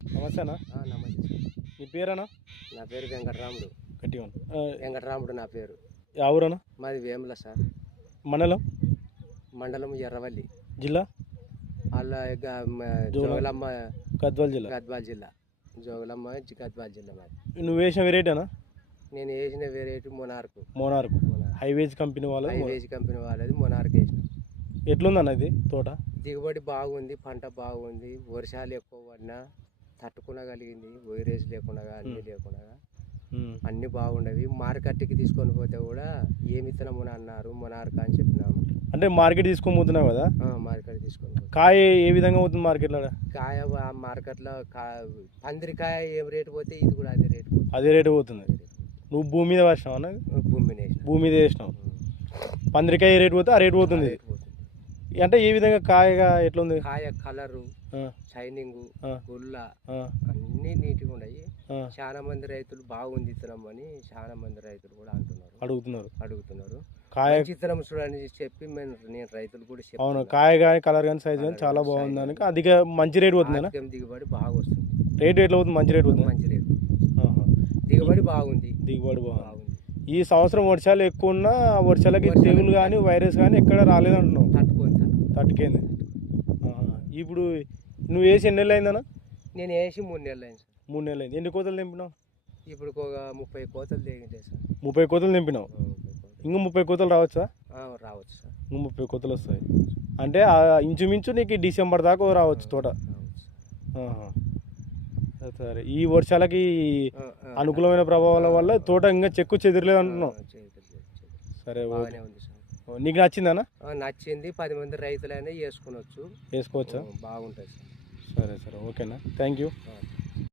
నమస్తేనా? నమస్తే సార్. నీ పేరేనా? నా పేరు వెంకటరాముడు. గట్టిగా వెంకటరాముడు నా పేరు. ఎవరన్నా? మాది వేముల సార్. మండలం? మండలం ఎర్రవల్లి. జిల్లా? అలా జోగులమ్మ, గద్వాల్ జిల్లా. గద్వాల్ జిల్లా. జోగులమ్మ గద్వాల్ జిల్లా మాది. నువ్వు వేసిన వెరైటీనా? నేను వేసిన వెరైటీ మొనార్కు. మోనార్కు హైవేజ్ కంపెనీ వాళ్ళది. హైవేజ్ కంపెనీ వాళ్ళది మొనార్క్ వేసిన. ఎట్లుందన్న ఇది తోట? దిగుబడి బాగుంది, పంట బాగుంది. వర్షాలు ఎక్కువ పడినా తట్టుకునగలిగింది. వైరస్ లేకుండా అన్నీ లేకుండా అన్నీ బాగుండేవి. మార్కెట్కి తీసుకొని పోతే కూడా ఏమి ఇత్తనమని అన్నారు, మొనార్క్ అని చెప్పినాము. అంటే మార్కెట్ తీసుకొని పోతున్నావు కదా? మార్కెట్ తీసుకొని కాయ ఏ విధంగా పోతుంది మార్కెట్లో? కాయ మార్కెట్లో పందిరికాయ ఏం రేటు పోతే ఇది కూడా అదే రేటు పోతుంది. అదే రేటు పోతుంది. నువ్వు భూమి మీద వేసినావు అన్న? భూమి మీద వేసినావు. పందిరికాయ ఏ రేటు పోతే ఆ రేటు పోతుంది. అంటే ఏ విధంగా కాయగా ఎట్లుంది? కాయ కలరు, షైనింగ్, గుల్ల అన్నీ నీట్గా ఉన్నాయి. చాలా మంది రైతులు బాగుంది ఇత్తనం అని చాలా మంది రైతులు కూడా అడుగుతున్నారు. కాయ ఇత్తనం చూడని చెప్పి నేను రైతులు కూడా చెప్పాను. అవును, కాయ కానీ కలర్ కానీ సైజ్ కానీ చాలా బాగుంది అని అధిక మంచి రేటు పోతుంది. దిగుబడి బాగా వస్తుంది. రేటు ఎట్లా అవుతుంది? మంచి రేటు అవుతుంది. మంచి రేటు. దిగుబడి బాగుంది. బాగుంది. ఈ సంవత్సరం వర్షాలు ఎక్కువ ఉన్నా వర్షాలకి తెగులు కానీ వైరస్ కానీ ఎక్కడ రాలేదంటున్నావు. తట్టుకేంది. ఇప్పుడు నువ్వు వేసి ఎన్ని నెలలు అయిందన్నా? నేను వేసి 3 నెలలు అయింది సార్. 3 నెలలు అయింది. ఎన్ని కోతలు తెంపినావు? ఇప్పుడు ఒక 30 కోతలు తెగింటే సార్. 30 కోతలు తెంపినావు. ఇంకా 30 కోతలు రావచ్చా? రావచ్చు సార్. ఇంకా 30 కోతలు వస్తాయి. అంటే ఇంచుమించు నీకు డిసెంబర్ దాకా రావచ్చు తోట. సరే, ఈ వర్షాలకి అనుకూలమైన ప్రభావాల వల్ల తోట ఇంకా చెక్కు చెదిరలేదు అంటున్నావు. సరే, నీకు నచ్చిందనా? నచ్చింది. 10 మంది రైతులైనా వేసుకోవచ్చా? బాగుంటుంది. సరే ఓకేనా, థ్యాంక్ యూ.